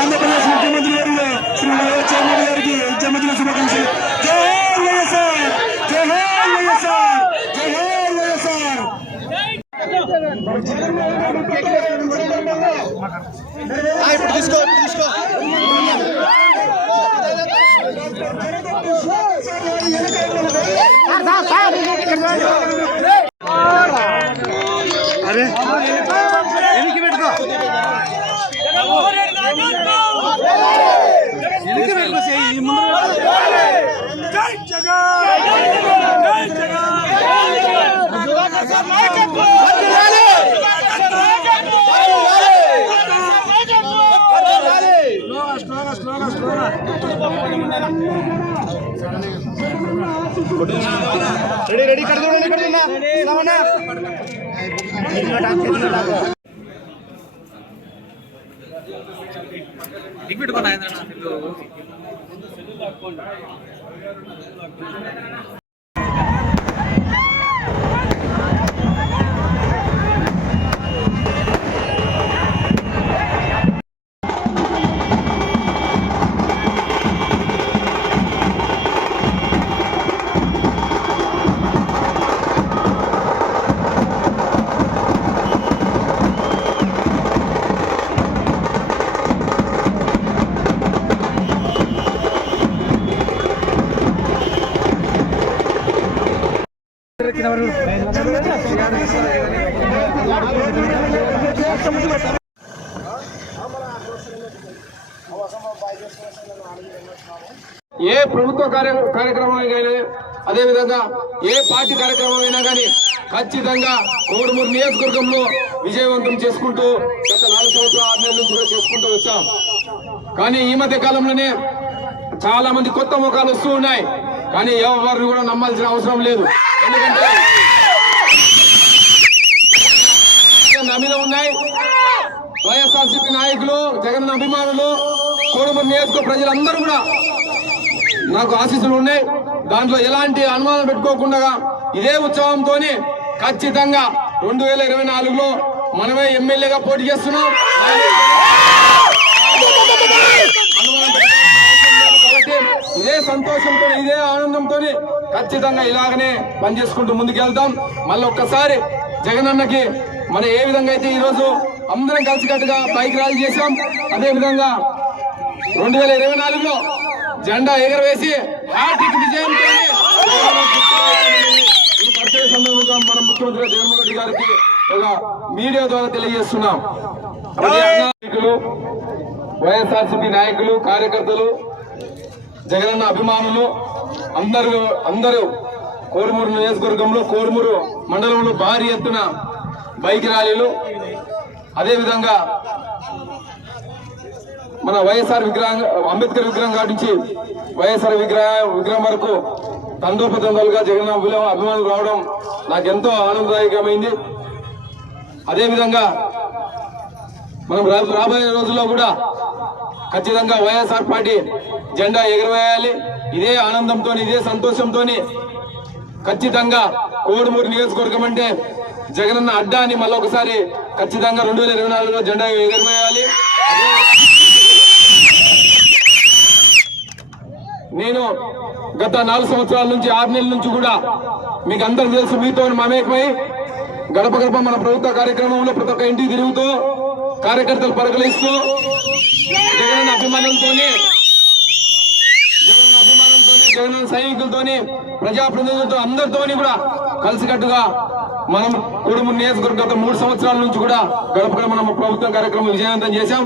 ఆంధ్రప్రదేశ్ ముఖ్యమంత్రి వర్యులు శ్రీ వైఎస్ జగన్మోహన్ గారికి జన్మదిన శుభాకాంక్షలు. జై వైఎస్ఆర్, జై వైఎస్ఆర్, జై వైఎస్ఆర్. ఇప్పుడు తీసుకో అరే ఎనికి పెట్టుకో ఎనికి పెట్టుకో ఈ ముందు జై జగన్, జై జగన్. రెడీ కడుతున్నా ఏ ప్రభుత్వ కార్యక్రమం అయినా అదే విధంగా ఏ పార్టీ కార్యక్రమం అయినా కానీ ఖచ్చితంగా కోడుమూరు నియోజకవర్గంలో విజయవంతం చేసుకుంటూ గత 4 సంవత్సరాలు 6 నెలల నుంచి కూడా చేసుకుంటూ వచ్చాం. కానీ ఈ మధ్య కాలంలోనే చాలా మంది కొత్త ముఖాలు వస్తూ ఉన్నాయి. కానీ ఎవరిని కూడా నమ్మాల్సిన అవసరం లేదు. ఎందుకంటే నా మీద ఉన్నాయి వైఎస్ఆర్సీపీ నాయకులు, జగన్ అభిమానులు, కోడుమూరు నియోజకవర్గ ప్రజలందరూ కూడా నాకు ఆశీస్సులు ఉన్నాయి. దాంట్లో ఎలాంటి అనుమానం పెట్టుకోకుండా ఇదే ఉత్సవంతో ఖచ్చితంగా 2024లో మనమే ఎమ్మెల్యేగా పోటీ చేస్తున్నాం. కాబట్టి ఇదే సంతోషంతో ఇదే ఆనందంతో ఖచ్చితంగా ఇలాగనే పనిచేసుకుంటూ ముందుకెళ్తాం. మళ్ళీ ఒక్కసారి జగనన్నకి మన ఏ విధంగా అయితే ఈరోజు అందరం కలిసికట్టుగా బైక్ ర్యాలీ చేశాం, అదే విధంగా 2024లో జెండా ఎగరవేసి హ్యాట్రిక్ విజయంతో ఈ పరిచయ సందర్భంగా మన ముఖ్యమంత్రి జగన్మోహన్ రెడ్డి గారికి ఒక మీడియా ద్వారా తెలియజేస్తున్నాం. వైఎస్ఆర్సీపీ నాయకులు, కార్యకర్తలు, జగనన్న అభిమానులు అందరూ కోడుమూరు నియోజకవర్గంలో, కోడుమూరు మండలంలో భారీ ఎత్తున బైక్ ర్యాలీలు, అదేవిధంగా మన వైఎస్ఆర్ విగ్రహం, అంబేద్కర్ విగ్రహం కాడి నుంచి వైఎస్ఆర్ విగ్రహం వరకు తండోపతండాలుగా జగన్ అభిమానులు రావడం నాకు ఎంతో ఆనందదాయకమైంది. అదేవిధంగా మనం రాబోయే రోజుల్లో కూడా ఖచ్చితంగా వైఎస్ఆర్ పార్టీ జెండా ఎగరవేయాలి. ఇదే ఆనందంతో ఇదే సంతోషంతో ఖచ్చితంగా కోడుమూరు నియోజకవర్గం అంటే జగనన్న అడ్డా అని మళ్ళొకసారి ఖచ్చితంగా 2024లో జెండా ఎగరవేయాలి. నేను గత 4 సంవత్సరాల నుంచి 6 నెలల నుంచి కూడా మీకు అందరికి తెలుసు, మీతో మమేకమై గడప గడప మన ప్రభుత్వ కార్యక్రమంలో ప్రతి ఒక్క ఇంటికి తిరుగుతూ కార్యకర్తలు పరకలిస్తూ జగనన్న అభిమానులతోనే జగనన్న సైనికులతోని ప్రజాప్రతినిధులతో అందరితోని కూడా కలిసికట్టుగా మనం కోడుమూరు నియోజకవర్గం గత 3 సంవత్సరాల నుంచి కూడా గడప మనం ప్రభుత్వ కార్యక్రమం విజయవంతం చేశాం.